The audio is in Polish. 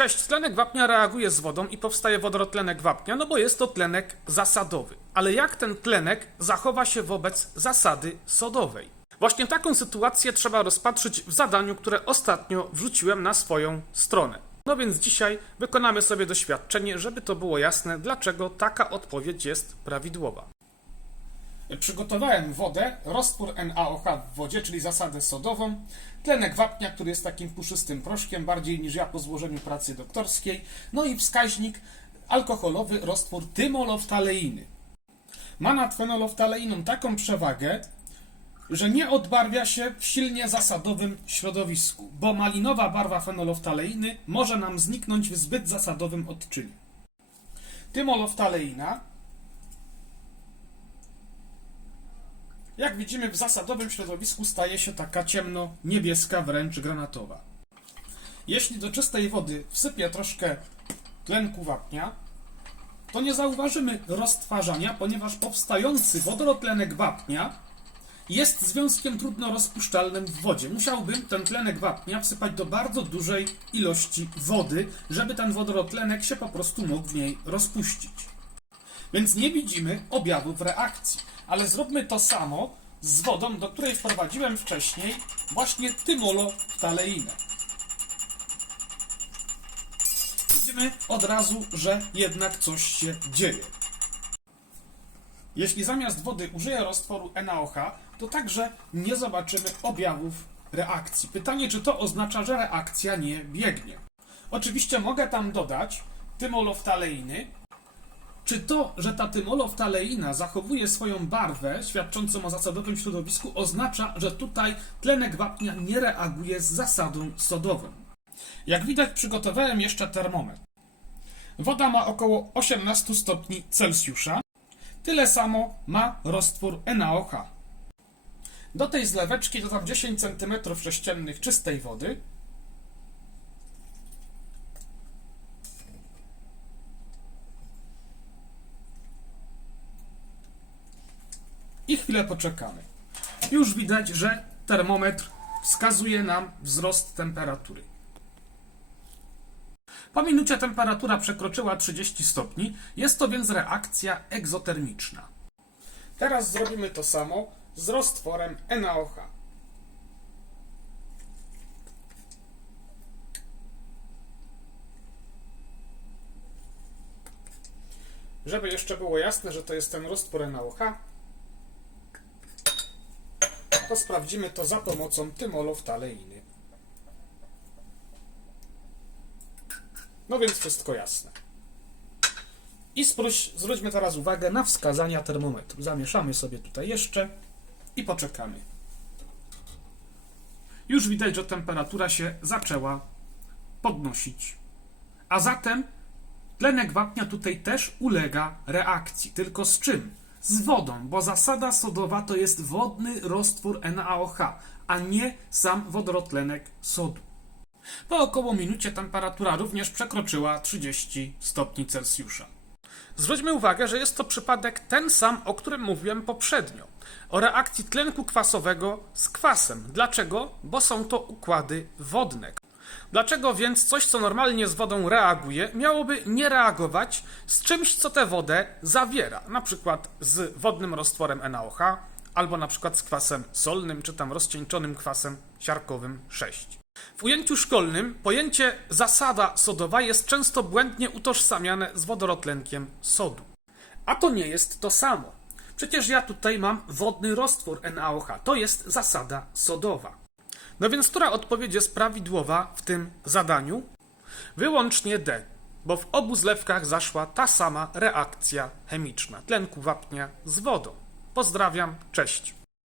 Cześć, tlenek wapnia reaguje z wodą i powstaje wodorotlenek wapnia, no bo jest to tlenek zasadowy. Ale jak ten tlenek zachowa się wobec zasady sodowej? Właśnie taką sytuację trzeba rozpatrzyć w zadaniu, które ostatnio wrzuciłem na swoją stronę. No więc dzisiaj wykonamy sobie doświadczenie, żeby to było jasne, dlaczego taka odpowiedź jest prawidłowa. Przygotowałem wodę, roztwór NaOH w wodzie, czyli zasadę sodową, tlenek wapnia, który jest takim puszystym proszkiem, bardziej niż ja po złożeniu pracy doktorskiej, no i wskaźnik alkoholowy roztwór tymoloftalei. Ma nad fenoloftaleiną taką przewagę, że nie odbarwia się w silnie zasadowym środowisku, bo malinowa barwa fenoloftaleiny może nam zniknąć w zbyt zasadowym odczynie. Tymoloftaleina Jak widzimy, w zasadowym środowisku staje się taka ciemno-niebieska, wręcz granatowa. Jeśli do czystej wody wsypię troszkę tlenku wapnia, to nie zauważymy roztwarzania, ponieważ powstający wodorotlenek wapnia jest związkiem trudno rozpuszczalnym w wodzie. Musiałbym ten tlenek wapnia wsypać do bardzo dużej ilości wody, żeby ten wodorotlenek się po prostu mógł w niej rozpuścić. Więc nie widzimy objawów reakcji. Ale zróbmy to samo z wodą, do której wprowadziłem wcześniej właśnie tymoloftaleinę. Widzimy od razu, że jednak coś się dzieje. Jeśli zamiast wody użyję roztworu NaOH, to także nie zobaczymy objawów reakcji. Pytanie, czy to oznacza, że reakcja nie biegnie. Oczywiście mogę tam dodać tymoloftaleiny, czy to, że ta tymoloftaleina zachowuje swoją barwę, świadczącą o zasadowym środowisku, oznacza, że tutaj tlenek wapnia nie reaguje z zasadą sodową? Jak widać, przygotowałem jeszcze termometr. Woda ma około 18 stopni Celsjusza. Tyle samo ma roztwór NaOH. Do tej zleweczki dodam 10 cm3 czystej wody. I chwilę poczekamy. Już widać, że termometr wskazuje nam wzrost temperatury. Po minucie temperatura przekroczyła 30 stopni, jest to więc reakcja egzotermiczna. Teraz zrobimy to samo z roztworem NaOH. Żeby jeszcze było jasne, że to jest ten roztwór NaOH, sprawdzimy to za pomocą tymoloftaleiny. No więc wszystko jasne. I spróć, zwróćmy teraz uwagę na wskazania termometru. Zamieszamy sobie tutaj jeszcze i poczekamy. Już widać, że temperatura się zaczęła podnosić. A zatem tlenek wapnia tutaj też ulega reakcji. Tylko z czym? Z wodą, bo zasada sodowa to jest wodny roztwór NaOH, a nie sam wodorotlenek sodu. Po około minucie temperatura również przekroczyła 30 stopni Celsjusza. Zwróćmy uwagę, że jest to przypadek ten sam, o którym mówiłem poprzednio. O reakcji tlenku kwasowego z kwasem. Dlaczego? Bo są to układy wodne. Dlaczego więc coś, co normalnie z wodą reaguje, miałoby nie reagować z czymś, co tę wodę zawiera? Na przykład z wodnym roztworem NaOH, albo na przykład z kwasem solnym, czy tam rozcieńczonym kwasem siarkowym 6. W ujęciu szkolnym pojęcie zasada sodowa jest często błędnie utożsamiane z wodorotlenkiem sodu. A to nie jest to samo. Przecież ja tutaj mam wodny roztwór NaOH. To jest zasada sodowa. No więc która odpowiedź jest prawidłowa w tym zadaniu? Wyłącznie D, bo w obu zlewkach zaszła ta sama reakcja chemiczna tlenku wapnia z wodą. Pozdrawiam, cześć.